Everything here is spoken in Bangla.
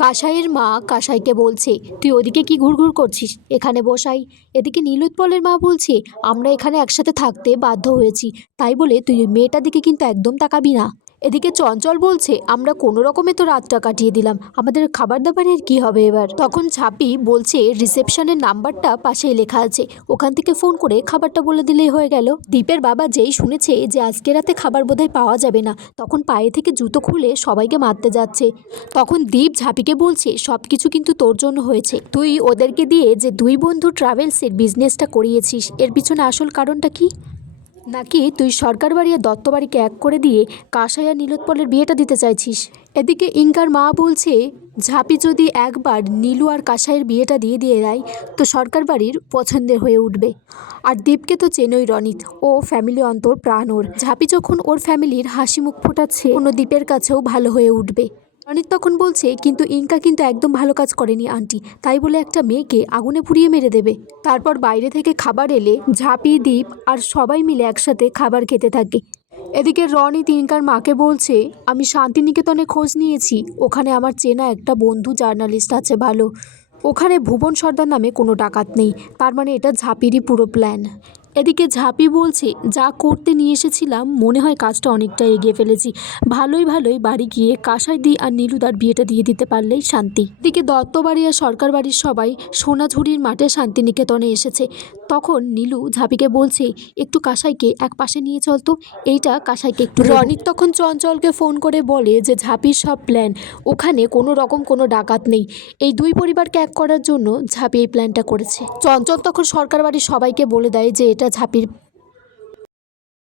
কাসাইয়ের মা কাসাইকে বলছে, তুই ওদিকে কি ঘুরঘুর করছিস, এখানে বসাই। এদিকে নীলোৎপলের মা বলছে, আমরা এখানে একসাথে থাকতে বাধ্য হয়েছি, তাই বলে তুই ওই মেয়েটার দিকে কিন্তু একদম তাকাবি না। এদিকে চঞ্চল বলছে, আমরা কোনো রকমে তো রাতটা কাটিয়ে দিলাম, আমাদের খাবার দাবারের কি হবে এবার। তখন ঝাঁপি বলছে, রিসেপশনের নাম্বারটা পাশেই লেখা আছে, ওখান থেকে ফোন করে খাবারটা বলে দিলেই হয়ে গেল। দীপের বাবা যেই শুনেছে যে আজকে রাতে খাবার বোধহয় পাওয়া যাবে না, তখন পায়ে থেকে জুতো খুলে সবাইকে মারতে যাচ্ছে। তখন দীপ ঝাঁপিকে বলছে, সব কিছু কিন্তু তোর জন্য হয়েছে, তুই ওদেরকে দিয়ে যে দুই বন্ধু ট্রাভেলসের বিজনেসটা করিয়েছিস, এর পিছনে আসল কারণটা কি? নাকি তুই সরকার বাড়ি আর দত্ত বাড়িকে এক করে দিয়ে কাসাই আর নীলোৎপলের বিয়েটা দিতে চাইছিস? এদিকে ইঙ্কার মা বলছে, ঝাঁপি যদি একবার নীলু আর কাসাইয়ের বিয়েটা দিয়ে দেয় তো সরকার বাড়ির পছন্দের হয়ে উঠবে। আর দীপকে তো চেনই রনিত, ও ফ্যামিলি অন্তর প্রাণ ওর। ঝাঁপি যখন ওর ফ্যামিলির হাসি মুখ ফোটাচ্ছে, কোনো দীপের কাছেও ভালো হয়ে উঠবে। রনিত তখন বলছে, কিন্তু ইঙ্কা কিন্তু একদম ভালো কাজ করেনি আন্টি, তাই বলে একটা মেয়েকে আগুনে পুড়িয়ে মেরে দেবে। তারপর বাইরে থেকে খাবার এলে ঝাঁপি, দীপ আর সবাই মিলে একসাথে খাবার খেতে থাকে। এদিকে রনিত ইঙ্কার মাকে বলছে, আমি শান্তিনিকেতনে খোঁজ নিয়েছি, ওখানে আমার চেনা একটা বন্ধু জার্নালিস্ট আছে ভালো, ওখানে ভুবন সর্দার নামে কোনো ডাকাত নেই, তার মানে এটা ঝাঁপিরই পুরো প্ল্যান। এদিকে ঝাঁপি বলছে, যা করতে নিয়ে এসেছিলাম মনে হয় কাজটা অনেকটা এগিয়ে ফেলেছি, ভালোই বাড়ি গিয়ে কাসাই দি আর নীলুদার বিয়েটা দিয়ে দিতে পারলেই শান্তি। এদিকে দত্ত বাড়ি আর সরকার বাড়ির সবাই সোনাঝুরির মাঠে শান্তিনিকেতনে এসেছে। তখন নীলু ঝাঁপিকে বলছে, একটু কাসাইকে এক পাশে নিয়ে চল তো, এইটা কাসাইকে একটু। রনিত তখন চঞ্চলকে ফোন করে বলে যে ঝাঁপির সব প্ল্যান, ওখানে কোনো রকম কোনো ডাকাত নেই, এই দুই পরিবারকে এক করার জন্য ঝাঁপি এই প্ল্যানটা করেছে। চঞ্চল তখন সরকার বাড়ির সবাইকে বলে দেয় যে এটা ঝাঁপির